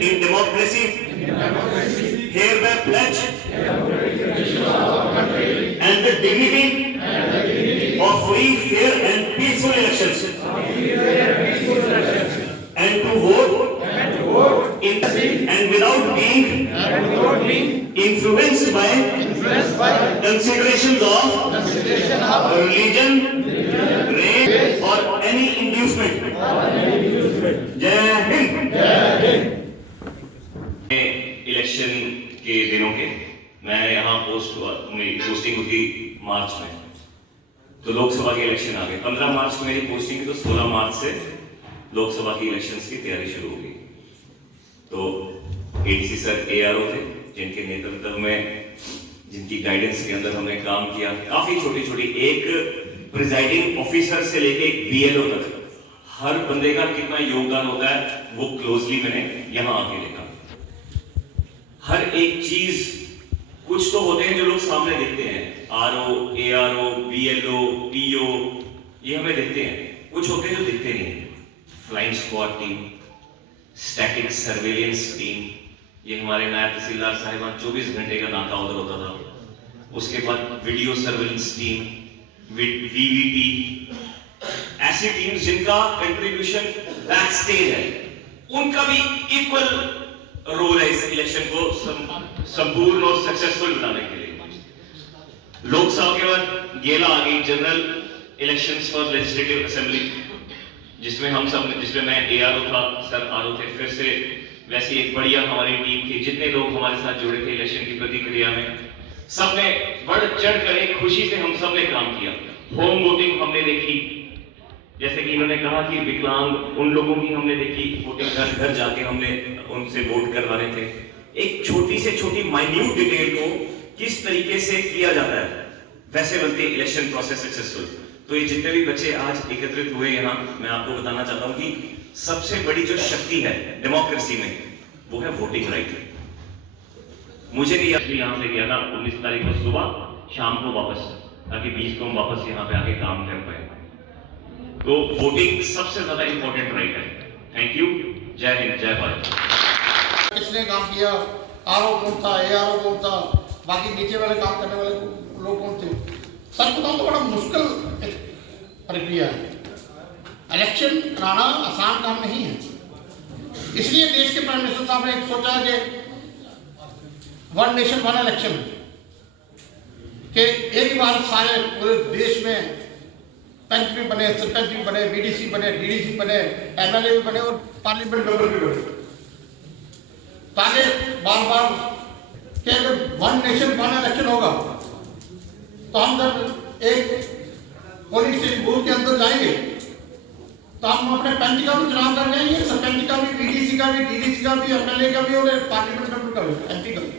in democracy hereby pledge and the dignity of free, fair and peaceful elections and to vote in and without being influenced by considerations of religion, race or any inducement. जय Hind. Election के दिनों के मैं यहाँ post हुआ, मेरी posting हुई थी मार्च में, तो लोकसभा के इलेक्शन आ गए। 15 मार्च को मेरी पोस्टिंग थी, तो 16 मार्च से लोकसभा की इलेक्शंस की तैयारी शुरू हो गई। तो एडीसी सर एआरओ थे, जिनके नेतृत्व में, जिनकी गाइडेंस के अंदर हमने काम किया। काफी छोटी छोटी, एक प्रिजाइडिंग ऑफिसर से लेके एक बीएलओ तक हर बंदे का कितना योगदान होता है वो क्लोजली मैंने यहाँ आके देखा। हर एक चीज, कुछ तो होते हैं जो लोग सामने देखते हैं, आरओ, एआरओ, बीएलओ, पीओ, ये हमें देखते हैं। कुछ होते हैं जो दिखते नहीं है। Flying squad team, static surveillance team, ये हमारे नायब तहसीलदार साहिबान 24 घंटे का नाका उधर होता था। उसके बाद वीडियो सर्वेलेंस टीम, वीवीटी, ऐसी टीम्स जिनका कंट्रीब्यूशन बैक स्टेज है, उनका भी इक्वल रोल है इस इलेक्शन को संपूर्ण और सक्सेसफुल बनाने के लिए। लोकसभा के बाद गेला आ गई, general elections for legislative assembly, जिसमें हम सब, जिसमें मैं एआरओ था, सर आरओ थे। फिर से वैसी एक बढ़िया हमारी टीम थी, जितने लोग हमारे साथ जुड़े थे इलेक्शन की प्रतिक्रिया में, सबने बढ़ चढ़ कर एक खुशी से हम सब ने काम किया। होम वोटिंग हमने देखी, जैसे कि इन्होंने कहा कि विकलांग उन लोगों की हमने देखी वोटिंग, घर घर जाके हमने उनसे वोट करवाने थे। एक छोटी से छोटी माइन्यूट डिटेल को किस तरीके से किया जाता है, वैसे बनते इलेक्शन प्रोसेस सक्सेसफुल। तो ये जितने भी बच्चे आज एकत्रित हुए यहाँ, मैं आपको बताना चाहता हूँ कि सबसे बड़ी जो शक्ति है डेमोक्रेसी में, वो है वोटिंग राइट। मुझे भी यहाँ से गया था 19 तारीख को सुबह, शाम को वापस, ताकि 20 को हम वापस यहाँ पे आके काम कर पाए। तो वोटिंग सबसे ज्यादा इंपॉर्टेंट राइट है। Thank you. जय हिंद, जय भारत। किसने काम किया, आरओ कौन था, एआरओ कौन था, बाकी नीचे वाले काम करने वाले लोग कौन थे। सच बताऊं तो बड़ा मुश्किल प्रक्रिया है। इलेक्शन कराना आसान काम नहीं है। इसलिए देश के प्राइम मिनिस्टर साहब ने एक सोचा कि वन नेशन वन इलेक्शन, के एक बार सारे पूरे देश में पंच भी बने, सरपंच भी बने, बीडीसी बने, डीडीसी बने, एमएलए भी बने और पार्लियामेंट मेंबर भी बने, ताकि बार बार कि अगर वन नेशन वन इलेक्शन होगा तो हम जब एक पोलिंग स्टेशन बूथ के अंदर जाएंगे तो हम अपने पंच का भी चुनाव कर जाएंगे, सरपंच का भी, बीडीसी का भी, डीडीसी का भी, एमएलए का भी और पार्लियामेंट मेंबर का भी, एमपी का भी।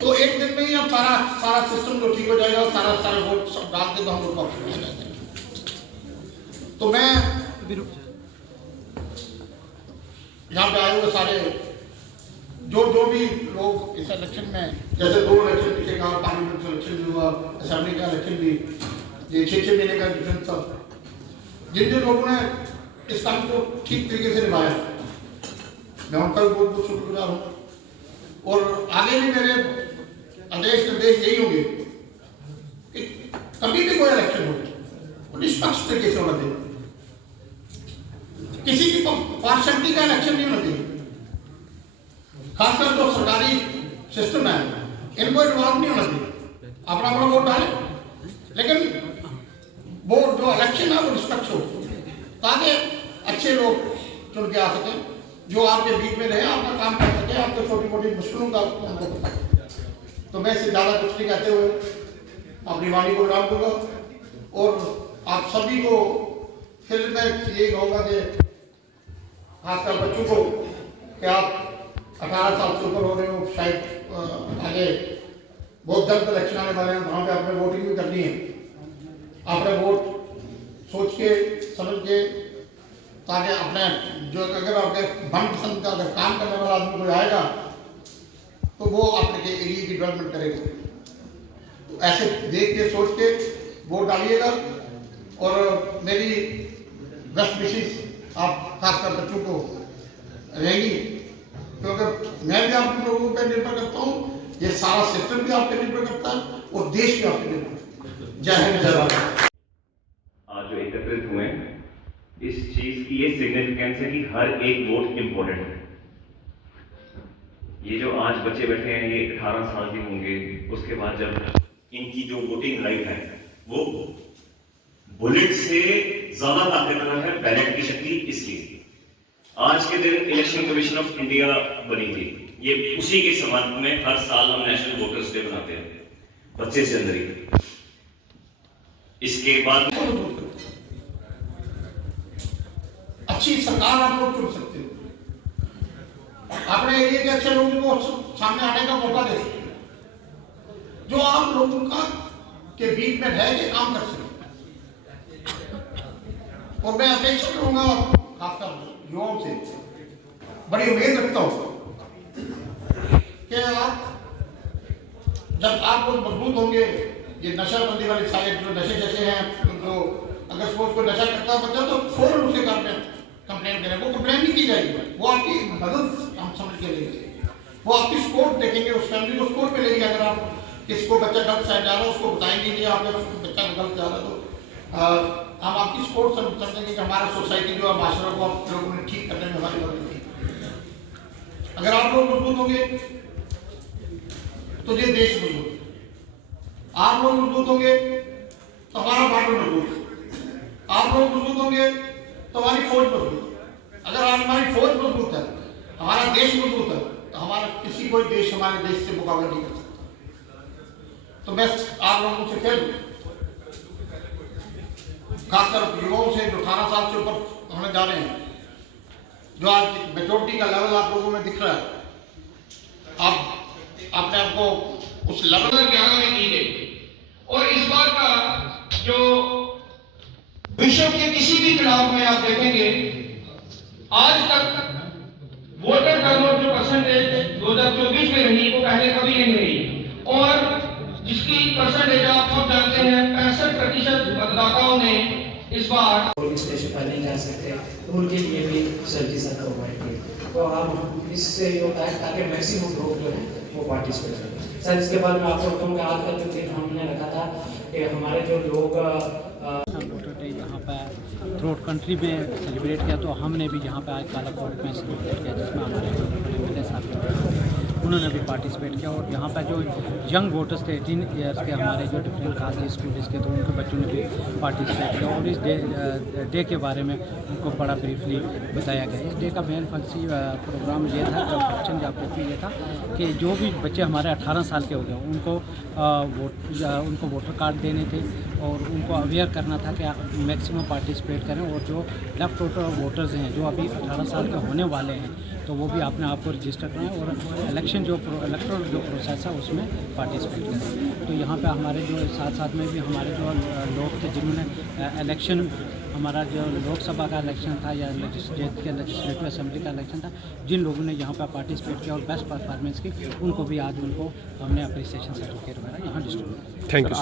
तो एक दिन में ही हम सारा सिस्टम तो ठीक हो जाएगा, सारा वोट सब डाल के तो हम लोग ऑप्शन हो जाएंगे। तो मैं यहाँ पे आए हुए सारे जो भी लोग इस इलेक्शन में, जैसे 2 इलेक्शन पीछे कहा, पार्लियामेंट इलेक्शन भी हुआ, असेंबली का इलेक्शन भी, ये 6-6 महीने का डिफरेंस था, जिन जिन लोगों ने इस काम को ठीक तरीके से निभाया, मैं उनका भी बहुत बहुत शुक्रगुजार हूँ। और आगे भी मेरे आदेश निर्देश यही होंगे कि कभी भी कोई इलेक्शन हो निष्पक्ष तरीके से होना चाहिए, किसी की पार्शलिटी का इलेक्शन नहीं होना चाहिए। खासकर जो सरकारी सिस्टम है, इनको इन्वॉल्व नहीं होना चाहिए। अपना वोट डाले, लेकिन वो जो इलेक्शन है वो निष्पक्ष हो, ताकि अच्छे लोग चुन के आ सकें, जो आपके बीच में रहे, आपका काम कर सके, आपको छोटी मोटी मुश्किलों का उनको बता सके। तो मैं इससे ज़्यादा कुछ नहीं कहते हुए अपनी वाणी को विराम दूंगा और आप सभी को फिर मैं यही कहूँगा कि खासकर बच्चों को कि आप 18 साल से ऊपर हो रहे हो, शायद आगे बहुत जल्द इलेक्शन आने वाले हैं, वहाँ पे आपने वोटिंग भी करनी है। आपने वोट सोच के समझ के, ताकि अपने जो अगर आपके मनपसंद का अगर काम करने वाला आदमी कोई आएगा तो वो अपने एरिया की डेवलपमेंट करेगा। तो ऐसे देख के सोच के वोट डालिएगा। और मेरी बेस्ट विशेष आप खासकर बच्चों को रहेगी क्योंकि मैं भी आप लोगों पर निर्भर करता हूँ, ये सारा सिस्टम भी आप पे निर्भर करता है और देश भी आप पे निर्भर करता है। जय हिंद, जय भारत। आज जो एकत्रित हुए हैं, इस चीज की ये सिग्निफिकेंस है कि हर एक वोट इंपॉर्टेंट है। ये जो आज बच्चे बैठे हैं, ये 18 साल के होंगे, उसके बाद जब इनकी जो वोटिंग राइट है वो बुलेट से ज्यादा ताकतवर है बैलेट की शक्ति। इसलिए आज के दिन इलेक्शन कमीशन ऑफ इंडिया बनी थी। ये उसी के संबंध में हर साल हम नेशनल वोटर्स डे मनाते हैं 25 जनवरी। इसके बाद अच्छी सरकार आप लोग चुन सकते हो, अपने एरिया के अच्छे लोगों को सामने आने का मौका दे सकते हो, जो आप लोगों का के बीच में रह के काम कर सके। और मैं अपेक्षा करूंगा खासकर युवाओं से, बड़ी उम्मीद रखता हूं कि जब आप लोग मजबूत होंगे, ये नशाबंदी वाली साइड जो नशे जैसे हैं, जो अगर सपोज कोई नशा करता है बच्चा तो फौरन उसे कंप्लेन करें, वो कंप्लेन नहीं की जाएगी, वो आपकी मदद हम समझ के लेंगे, वो आपकी सपोर्ट देखेंगे, उस फैमिली को सपोर्ट मिलेगी। अगर आप किसी को बच्चा गलत साइड जा रहा है उसको बताएंगे कि आपका बच्चा गलत जा रहा है, तो हम आपकी सपोर्ट समझेंगे कि हमारा सोसाइटी जो है, माशरा को आप लोगों ने ठीक करने में हमारी मदद की। अगर आप लोग मजबूत होंगे तो ये देश मजबूत है, आप लोग मजबूत होंगे तो हमारा बॉर्डर मजबूत है, आप लोग मजबूत होंगे तो हमारी फौज मजबूत है। अगर हमारी फौज मजबूत है, हमारा देश मजबूत है, तो हमारा किसी कोई देश हमारे देश से मुकाबला नहीं कर सकता। तो मैं आप लोगों से फिर खासकर युवाओं से जो 18 साल से ऊपर होने जा रहे हैं, जो आज मेजोरिटी का लेवल आप लोगों में दिख रहा है, आप अपने आप को उस लेवल 2011 में की गई। और इस बार का जो विश्व के किसी भी चुनाव में आप देखेंगे, आज तक वोटर टर्नआउट जो परसेंटेज 2024 में रही वो पहले कभी नहीं रही। और जिसकी परसेंटेज आप सब जानते हैं, 65% मतदाताओं ने इस बार पुलिस स्टेशन पर नहीं जा सकते, तो उनके लिए भी सर्विस प्रोवाइड की। तो हम इससे ये होता है ताकि मैक्सिमम लोग जो है वो पार्टिसिपेट करें। सर इसके बाद मैं आपको बताऊँ कि आज का जो दिन हमने रखा था कि हमारे जो लोग वोटर डे यहाँ पर थ्रोट कंट्री में सेलिब्रेट किया, तो हमने भी यहाँ पर आज कालाकोट में सेलिब्रेट किया, जिसमें हमारे बड़े साथ उन्होंने भी पार्टिसिपेट किया। और यहाँ पर जो यंग वोटर्स थे 18 ईयर्स के, हमारे जो डिफरेंट खास स्कूल के, तो उनके बच्चों ने भी पार्टिसिपेट किया। और इस डे के बारे में उनको बड़ा ब्रीफली बताया गया। इस डे का मेन फंक्सी प्रोग्राम ये था, फंक्शन या ये था कि जो भी बच्चे हमारे 18 साल के हो गए उनको वोटर कार्ड देने थे और उनको अवेयर करना था कि मैक्सिमम पार्टिसिपेट करें। और जो लेफ्ट वोटर्स हैं जो अभी 18 साल के होने वाले हैं, तो वो भी अपने आप को रजिस्टर कराएं और इलेक्शन जो इलेक्टोरल जो प्रोसेस है उसमें पार्टिसिपेट करें। तो यहाँ पे हमारे जो साथ में भी हमारे जो लोग थे जिन्होंने इलेक्शन, हमारा जो लोकसभा का इलेक्शन था या लेजिस्लेटिव असेंबली का इलेक्शन था, जिन लोगों ने यहाँ पर पार्टिसिपेट किया और बेस्ट परफॉर्मेंस की, उनको भी आज उनको हमने अप्रिसिएशन सर्टिफिकेट वगैरह यहाँ डिस्ट्रीब्यूट किया। Thank you.